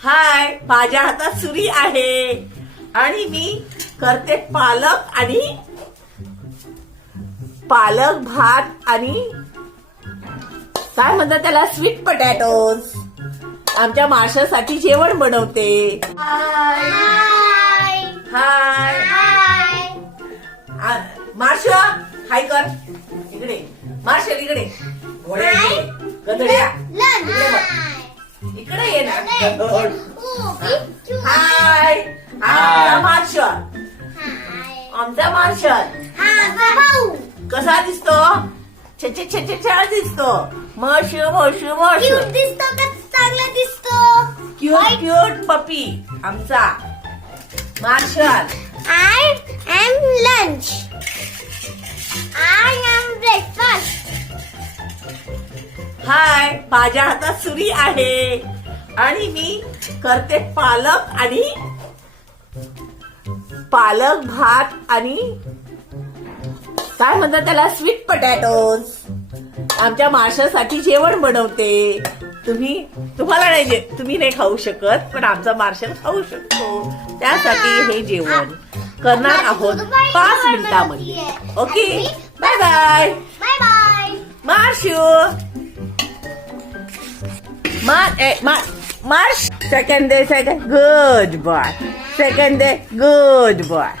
हाय, माझ्या हातात सुरी आहे आणि मी करते पालक भात आणि काय म्हणतात त्याला, स्वीट पोटॅटोज. आमच्या मार्शलसाठी जेवण बनवते. हाय हाय हाय. मार्शल हाय कर. इकडे मार्शल, इकडे घोड्या, इकडे गधड्या, इकडे ये ना. हाय. आमचा मार्शल कसा दिसतो? छे दिसतो. क्यूट पपी आमचा Marshall. I am lunch. I am breakfast. Hi, माझ्या हातात सुरी आहे आणि मी करते पालक भात आणि काय म्हणतात त्याला, स्वीट पोटॅटोज. आमच्या मार्शलसाठी जेवण बनवते. तुम्हाला नाही, तुम्ही नाही खाऊ शकत, पण आमचा मार्शल खाऊ शकतो. त्यासाठी हे जेवण करणार आहोत 5 मिनिटांमध्ये. Okay, bye bye. Bye bye. मार्शू March. Second day. Good boy. Second day. Good boy.